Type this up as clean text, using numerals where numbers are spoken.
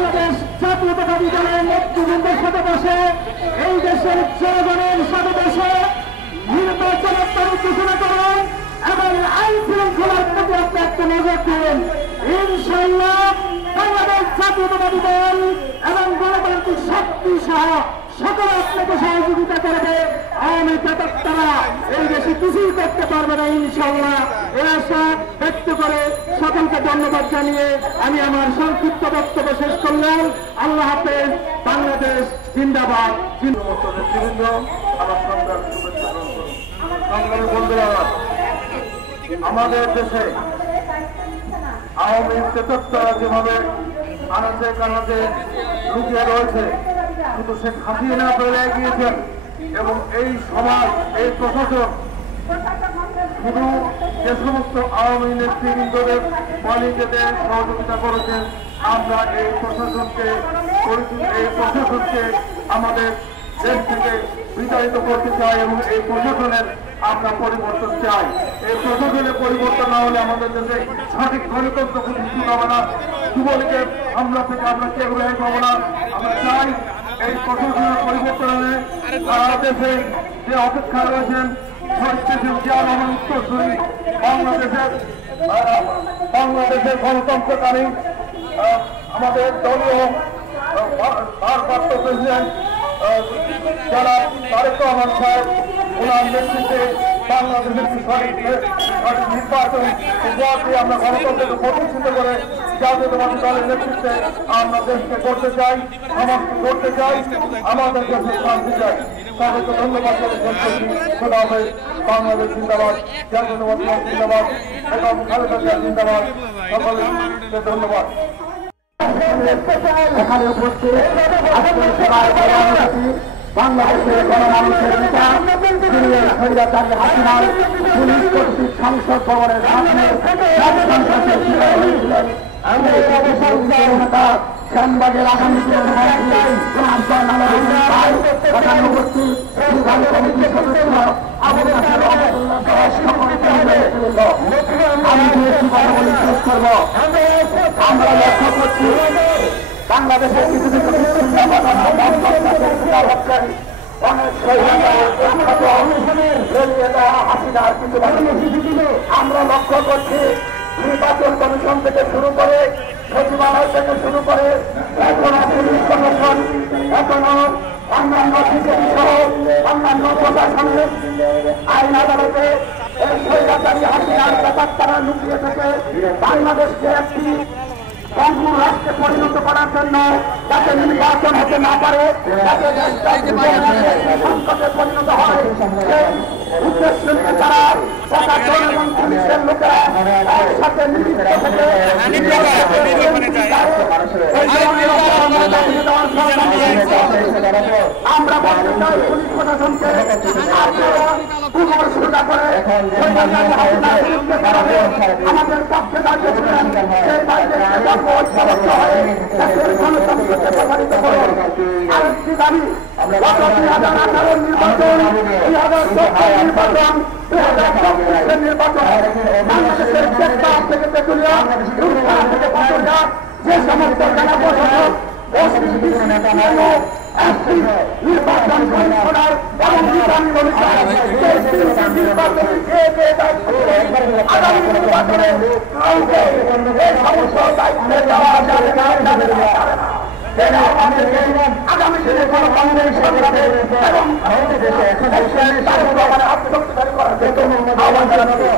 বাংলাদেশ জাতীয়তাবাদী দলের নেতৃবৃন্দের সাথে বসে এই দেশের জনগণের সাথে বসে নির্বাচনের তারিখ ঘোষণা করুন এবং আইন শৃঙ্খলার প্রতি আপনি একটা নজর দিন। ইনশাআল্লাহ বাংলাদেশ জাতীয়তাবাদী দল এবং গণতান্ত্রিক শক্তি সহ সকলে আপনাকে সহযোগিতা করবে। আওয়ামী প্রেতাত্মারা এই দেশে কিছুই করতে পারবে না ইনশাআল্লাহ। এই আশা ব্যক্ত করে সকলকে ধন্যবাদ জানিয়ে আমি আমার সংক্ষিপ্ত বক্তব্য শেষ করলাম। আল্লাহ হাফেজ। বাংলাদেশ জিন্দাবাদ। আমাদের দেশে আওয়ামী প্রেতাত্মারা যেভাবে আনাচে কানাচে লুকিয়ে রয়েছে, শুধু শেখ হাসিনা ফেলে গিয়েছেন এবং এই সমাজ, এই প্রশাসন শুধু যে সমস্ত আওয়ামী নেতৃবৃন্দদের মালিকদের সহযোগিতা করেছেন, আমরা এই প্রশাসনকে আমাদের দেশ থেকে বিতাড়িত করতে চাই এবং এই প্রশাসনের আমরা পরিবর্তন চাই। এই প্রশাসনের পরিবর্তন না হলে আমাদের দেশে সঠিক গণতন্ত্র প্রতিষ্ঠিত হবে না। যুবলীগের হামলা থেকে আমরা কেউ রেহাই পাবো না। আমরা চাই এই প্রশাসনের পরিবর্তন হলে সারা দেশে যে অপেক্ষা রয়েছেন উত্তরসূরি বাংলাদেশের গণতন্ত্রকামী আমাদের দলীয় ভারপ্রাপ্ত প্রেসিডেন্ট যারা তারেক রহমান সাহেব, ওনার নেতৃত্বে বাংলাদেশের সঠিক নির্বাচন আমরা গণতন্ত্রকে প্রতিষ্ঠিত করে জাতীয়তাবাদী দলের নেতৃত্বে আমরা দেশকে করতে চাই, সমাজকে করতে চাই, আমাদের দেশে শান্তি চাই। তাদেরকে ধন্যবাদ জানাই। বাংলাদেশ জিন্দাবাদ, জাতীয়তাবাদ জিন্দাবাদ এবং খালেদা জিয়া জিন্দাবাদ। সকলকে ধন্যবাদ। এখানে উপস্থিত বাংলাদেশের গণমানুষের নেতা স্বৈরাচারী হাসিনার পুলিশ কর্তৃক সংসদ ভবনের সামনে সন্ত্রাসের শিকার হয়েছিলেন। শ্যামবাগের আগামী আমরা লক্ষ্য করছি বাংলাদেশের কিছু কিছু অনেক হাসিনার কিছু আমরা লক্ষ্য করছি নির্বাচন কমিশন থেকে শুরু করে সচিবালয় থেকে শুরু করে এখনো পুলিশ কমিশন, এখনো অন্যান্য বিজেপি সহ অন্যান্য প্রশাসনের আইন আদালতে এই স্বৈরাচারী হাসিনার প্রেতাত্মারা লুকিয়ে থেকে বাংলাদেশকে একটি বঙ্গুর রাষ্ট্রে পরিণত করার জন্য যাতে নির্বাচন হতে না পারে, যাতে সংকটে পরিণত হয়, সেই উদ্দেশ্য নিয়ে তারা প্রশাসন এবং পুলিশের লোকেরা একসাথে নিযুক্ত থেকে আমরা বলতে চাই পুলিশ প্রশাসনকে সোজা করে আমাদের পক্ষে দাঁড়িয়েছিলেন সেই বাইরে আরেকটি দাবি 2018 নির্বাচন, 2014 নির্বাচন, 2024 নির্বাচন বাংলাদেশের টেকনাফ থেকে তেঁতুলিয়া, রূপসা থেকে পাটুরিয়া যে সমস্ত জেলা প্রশাসক নির্বাচন কমিশনার এবং নির্বাচন কমিশন আগামী নির্বাচনে কাউকে এই সমস্ত দায়িত্বে দেওয়া যাবে না। আগামী দিনে কোন কংগ্রেস সরকারের এবং আত্মশক্তিশালী করার জন্য আহ্বান জানাবো।